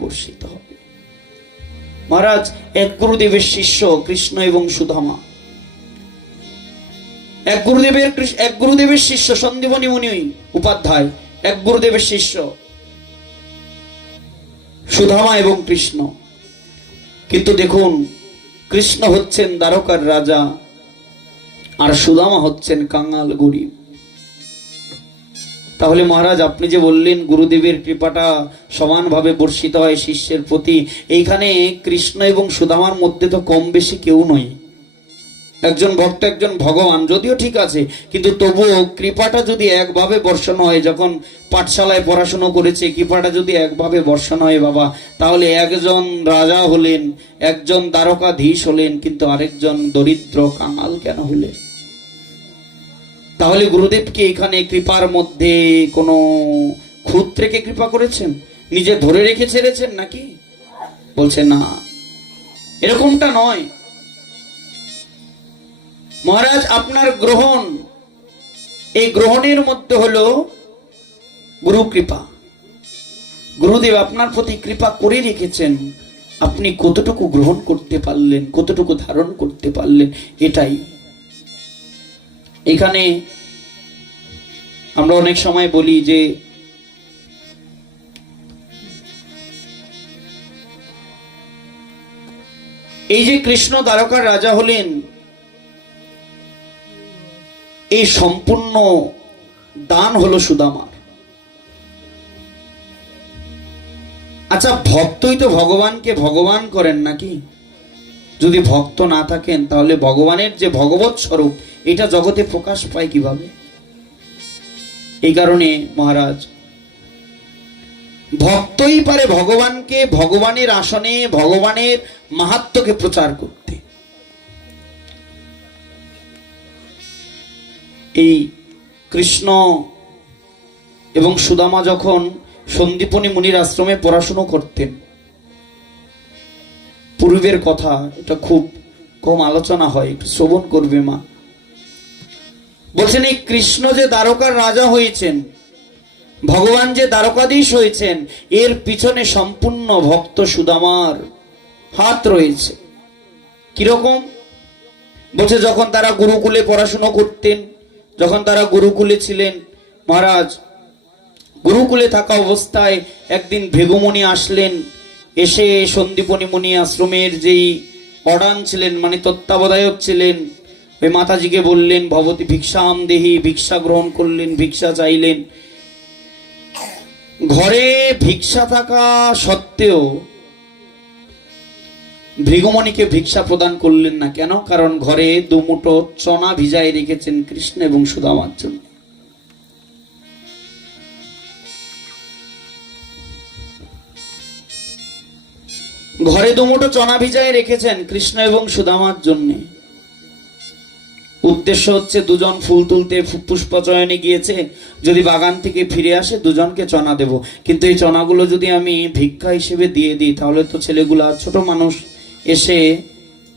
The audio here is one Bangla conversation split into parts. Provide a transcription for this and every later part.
বর্ষিত হবে মহারাজ, এক গুরুদেবের শিষ্য কৃষ্ণ এবং সুধামা। এক গুরুদেবের এক গুরুদেবের শিষ্য সন্দীপনী মুনি উপাধ্যায়। এক গুরুদেবের শিষ্য সুধামা এবং কৃষ্ণ। কিন্তু দেখুন, কৃষ্ণ হচ্ছেন দ্বারকার রাজা আর সুদামা হচ্ছেন কাঙাল গরিব। তাহলে মহারাজ, আপনি যে বললেন গুরুদেবের কৃপাটা সমানভাবে বর্ষিত হয় শিষ্যের প্রতি, এইখানে কৃষ্ণ এবং সুদামার মধ্যে তো কম বেশি কেউ নয়। একজন ভক্ত, একজন ভগবান, যদিও ঠিক আছে, কিন্তু তবুও কৃপাটা যদি একভাবে বর্ষণ হয়, যখন পাঠশালায় পড়াশুনো করেছে, কৃপাটা যদি একভাবে বর্ষণ হয় বাবা, তাহলে একজন রাজা হলেন, একজন দ্বারকাধীশ হলেন, কিন্তু আরেকজন দরিদ্র কাঙাল কেন হলেন? তাহলে গুরুদেব কি এখানে কৃপার মধ্যে কোনো খুঁত রেখে কৃপা করেছেন? নিজে ধরে রেখে ছেড়েছেন নাকি? বলছে, না। এরকমটা নয়। মহারাজ, আপনার গ্রহণ, এই গ্রহণের মধ্যে হলো গুরু কৃপা। গুরুদেব আপনার প্রতি কৃপা করে রেখেছেন। আপনি কতটুকু গ্রহণ করতে পারলেন, কতটুকু ধারণ করতে পারলেন, এটাই। এখানে আমরা অনেক সময় বলি যে, এই যে কৃষ্ণ দ্বারকার রাজা হলেন, এই সম্পূর্ণ দান হলো সুদামার। আচ্ছা ভক্তই তো ভগবানকে ভগবান করেন নাকি? যদি ভক্ত না থাকেন, তাহলে ভগবানের যে ভগবত স্বরূপ, এটা জগতে প্রকাশ পায় কীভাবে? এই কারণে মহারাজ। ভক্তই পারে ভগবানকে, ভগবানের আসনে, ভগবানের মাহাত্মকে প্রচার করতে। এই কৃষ্ণ এবং সুদামা যখন সন্দীপনী মুনির আশ্রমে পড়াশুনো করতেন, পূর্বের কথা, এটা খুব কম আলোচনা হয়, একটু শ্রবণ করবে মা। বলছেন, এই কৃষ্ণ যে দ্বারকার রাজা হয়েছেন, ভগবান যে দ্বারকাধীশ হয়েছেন, এর পিছনে সম্পূর্ণ ভক্ত সুদামার হাত রয়েছে। কীরকম? বলছে, যখন তারা গুরুকুলে পড়াশুনো করতেন, যখন তারা গুরুকুলে ছিলেন, মহারাজ, গুরুকুলে থাকা অবস্থায় একদিন ভেগুমণি আসলেন, এসে সন্দীপনী মুনি আশ্রমের যেই অডান ছিলেন মানে তত্ত্বাবধায়ক ছিলেন ওই মাতাজিকে বললেন, ভবতী ভিক্ষাম দেহি, ভিক্ষা গ্রহণ করলেন, ভিক্ষা চাইলেন। ঘরে ভিক্ষা থাকা সত্ত্বেও ভৃগুমণিকে ভিক্ষা প্রদান করলেন না কেন? কারণ ঘরে দুমুটো চনা ভিজাই রেখেছেন কৃষ্ণ এবং সুদামার জন্য। ঘরে দুমুটো চনা ভিজাই রেখেছেন কৃষ্ণ এবং সুদামার জন্য। উদ্দেশ্য হচ্ছে দুজন ফুল তুলতে পুষ্পচয়নে গিয়েছে। যদি বাগান থেকে ফিরে আসে, দুজনকে চনা দেব। কিন্তু এই চনাগুলো যদি আমি ভিক্ষা হিসেবে দিয়ে দিই, তাহলে তো ছেলেগুলা, ছোট মানুষ এসে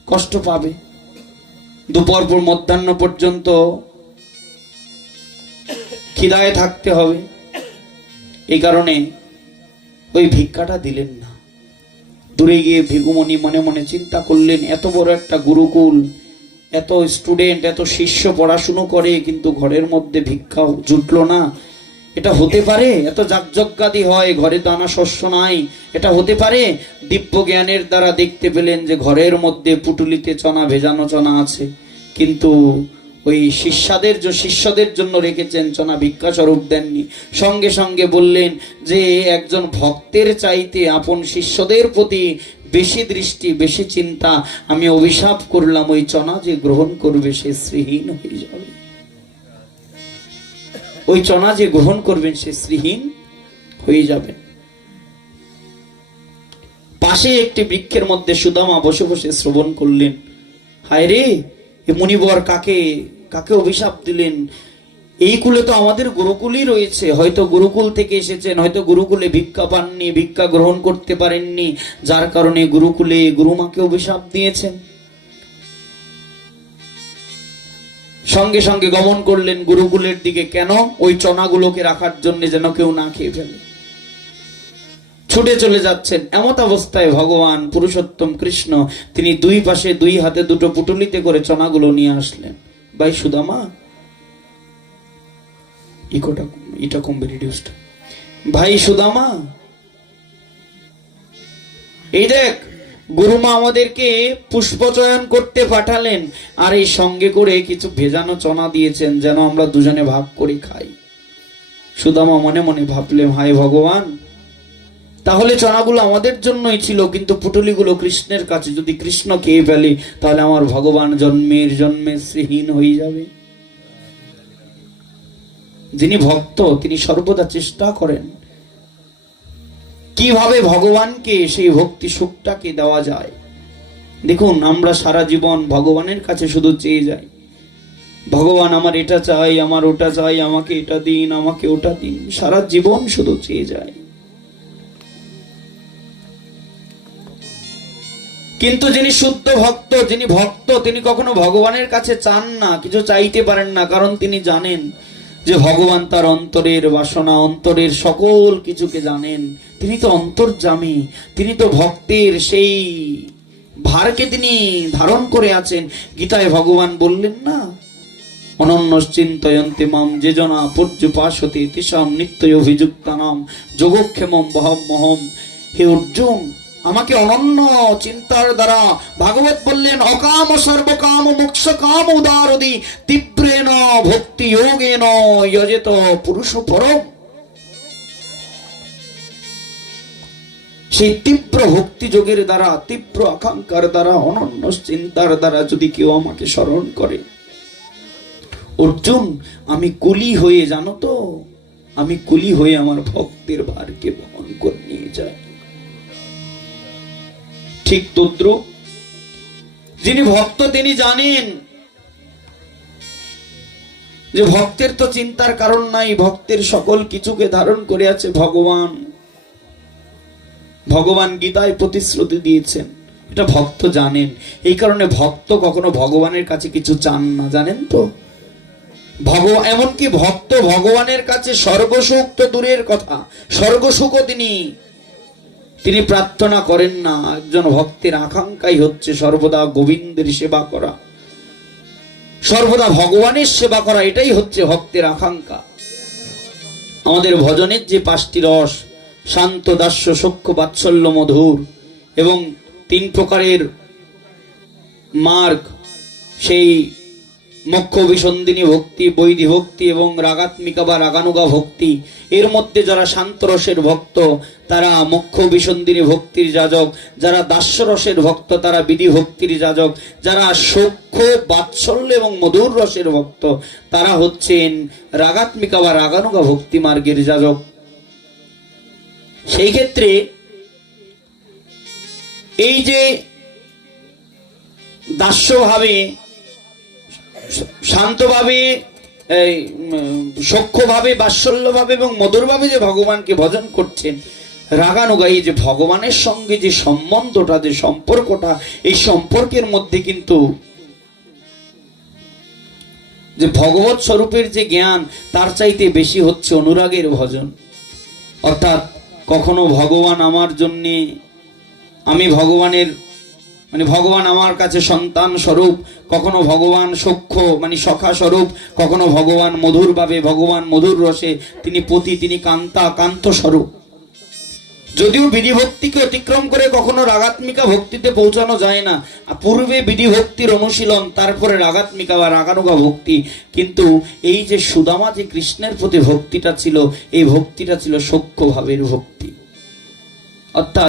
কষ্ট পাবে। দুপুর পর মধ্যাহ্ন পর্যন্ত খিদায় থাকতে হবে। এই কারণে ওই ভিক্ষাটা দিলেন না। দূরে গিয়ে ভিগুমণি মনে মনে চিন্তা করলেন, এত বড় একটা গুরুকুল এত স্টুডেন্ট এত শিষ্য পড়াশুনো করে, কিন্তু ঘরের মধ্যে ভিক্ষা জুটলো না। এটা হতে পারে, এত যাগযজ্ঞাদি হয়, ঘরে দানা শস্য নাই। এটা হতে পারে, দিব্য জ্ঞানের দ্বারা দেখতে পেলেন যে ঘরের মধ্যে পুটুলিতে চনা, ভেজানো চনা আছে। কিন্তু ওই শিষ্যাদের শিষ্যদের জন্য রেখেছেন চনা, ভিক্ষা স্বরূপ দেননি। সঙ্গে সঙ্গে বললেন যে, একজন ভক্তের চাইতে আপন শিষ্যদের প্রতি বেশি দৃষ্টি, বেশি চিন্তা, আমি অভিশাপ করলাম, ওই চনা যে গ্রহণ করবে সে শ্রীহীন হয়ে যাবে। ওই চনা যে গ্রহণ করবেন সে শ্রীহীন হয়ে যাবেন পাশে একটি বৃক্ষের মধ্যে সুদামা বসে বসে শ্রবণ করলেন। হায় রে, এ কাকে কাকে অভিশাপ দিলেন? এই কুলে তো আমাদের গুরুকুলই রয়েছে। হয়তো গুরুকুল থেকে এসেছেন, হয়তো গুরুকুলে ভিক্ষা পাননি, ভিক্ষা গ্রহণ করতে পারেননি, যার কারণে গুরুকুলে গুরুমাকে অভিশাপ দিয়েছেন। সঙ্গে সঙ্গে গমন করলেন গুরুকুলের দিকে, কেন? ওই চনাগুলোকে রাখার জন্য যেন কেউ না খেয়ে ফেলে। ছুটে চলে যাচ্ছেন। এমত অবস্থায় ভগবান পুরুষোত্তম কৃষ্ণ, তিনি দুই পাশে দুই হাতে দুটো পুটুলিতে করে চনাগুলো নিয়ে আসলেন। ভাই সুদামা ইকোটা এটা কমবে রিডিউসড ভাই সুদামা, এই দেখ, গুরুমা আমাদেরকে পুষ্পচয়ন করতে পাঠালেন, আর এই সঙ্গে করে কিছু ভেজানো চনা দিয়েছেন, যেন আমরা দুজনে ভাগ করে খাই। সুদামা মনে মনে ভাবলেন, হায় ভগবান, তাহলে চনাগুলো আমাদের জন্যই ছিল, কিন্তু পুটুলিগুলো কৃষ্ণের কাছে, যদি কৃষ্ণ খেয়ে ফেলে, তাহলে আমার ভগবান জন্মের জন্মে শ্রীহীন হয়ে যাবে। যিনি ভক্ত, তিনি সর্বদা চেষ্টা করেন। কীভাবে ভগবানকে সেই ভক্তি সুখটাকে দেওয়া যায়? দেখুন, আমরা সারা জীবন ভগবানের কাছে শুধু চেয়ে যাই। ভগবান আমার এটা চাই, আমার ওটা চাই, আমাকে এটা দিন, আমাকে ওটা দিন। সারা জীবন শুধু চেয়ে যায় কিন্তু যিনি শুদ্ধ ভক্ত, যিনি ভক্ত, তিনি কখনো ভগবানের কাছে চান না, কিছু চাইতে পারেন না, কারণ তিনি জানেন যে ভগবান তার অন্তরের বাসনা, অন্তরের সকল কিছুকে জানেন। তিনি তো অন্তর্জামী তিনি তো ভক্তের সেই ভারকে তিনি ধারণ করে আছেন। গীতায় ভগবান বললেন, না অনন্য চিন্তয়ন্তে মাম যে জনা পর্যুপাসতে তেষাম নিত্যই অভিযুক্তানাম, যোগক্ষেমম বহম মহম, হে অর্জুন আমাকে অনন্য চিন্তার দ্বারা ভাগবত বললেন, অকাম সর্বকাম মোক্ষ কাম উদারদি, তীব্রেণ ভক্তি যোগেন যজেত পুরুষ পরম। সেই তীব্র ভক্তি যোগের দ্বারা, তীব্র আকাঙ্ক্ষার দ্বারা, অনন্য চিন্তার দ্বারা যদি কেউ আমাকে স্মরণ করে, অর্জুন, আমি কুলি হয়ে, জানো তো, আমি কুলি হয়ে আমার ভক্তের ভারকে বহন করে নিয়ে যাই। ঠিক তদ্রুপ। যিনি ভক্ত, তিনি জানেন যে ভক্তের তো চিন্তার কারণ নাই, ভক্তের সকল কিছুকে ধারণ করে আছে ভগবান। ভগবান গীতায় প্রতিশ্রুতি দিয়েছেন, এটা ভক্ত জানেন। এই কারণে ভক্ত কখনো ভগবানের কাছে কিছু চান না, জানেন তো? ভগবান এমনকি ভক্ত ভগবানের কাছে স্বর্গসুখ তো দূরের কথা, স্বর্গসুখও তিনি তিনি প্রার্থনা করেন না, একজন ভক্তের আকাঙ্ক্ষাই হচ্ছে সর্বদা গোবিন্দের সেবা করা। সর্বদা ভগবানের সেবা করা, এটাই হচ্ছে ভক্তের আকাঙ্ক্ষা। আমাদের ভজনের যে পাঁচটি রস, শান্ত দাস্য সক্ষ বাৎসল্য, মধুর এবং তিন প্রকারের মার্গ, সেই মক্ষ বিসন্দিনী ভক্তি, বৈধি ভক্তি এবং রাগাত্মিকা বা রাগানুগা ভক্তি। এর মধ্যে যারা শান্ত রসের ভক্ত, তারা মক্ষ বিসন্দিনী ভক্তির যাজক। যারা দাস্যরসের ভক্ত, তারা বিধি ভক্তির যাজক। যারা সূক্ষ্ম, বাৎসল্য এবং মধুর রসের ভক্ত, তারা হচ্ছেন রাগাত্মিকা বা রাগানুগা ভক্তি মার্গের যাজক। সেই ক্ষেত্রে এই যে দাস্যভাবে শান্তভাবে, এই সখ্যভাবে, বাৎসল্যভাবে এবং মধুরভাবে যে ভগবানকে ভজন করছেন রাগানুগাই যে ভগবানের সঙ্গে যে সম্বন্ধটা, যে সম্পর্কটা, এই সম্পর্কের মধ্যে কিন্তু যে ভগবত স্বরূপের যে জ্ঞান, তার চাইতে বেশি হচ্ছে অনুরাগের ভজন। অর্থাৎ কখনো ভগবান আমার জন্যে, আমি ভগবানের মানে ভগবান আমার কাছে সন্তান স্বরূপ, কখনো ভগবান সখ্য মানে সখা স্বরূপ, কখনো ভগবান মধুর ভাবে, ভগবান মধুর রসে, তিনি পতি, তিনি কান্তা, কান্ত স্বরূপ। যদিও বিধি ভক্তিকে অতিক্রম করে কখনো রাগাত্মিকা ভক্তিতে পৌঁছানো যায় না পূর্বে বিধি ভক্তির অনুশীলন, তারপরে রাগাত্মিকা বা রাগানুগা ভক্তি, কিন্তু এই যে সুদামা যে কৃষ্ণের প্রতি ভক্তিটা ছিল, এই ভক্তিটা ছিল সক্ষ ভাবের ভক্তি। অর্থাৎ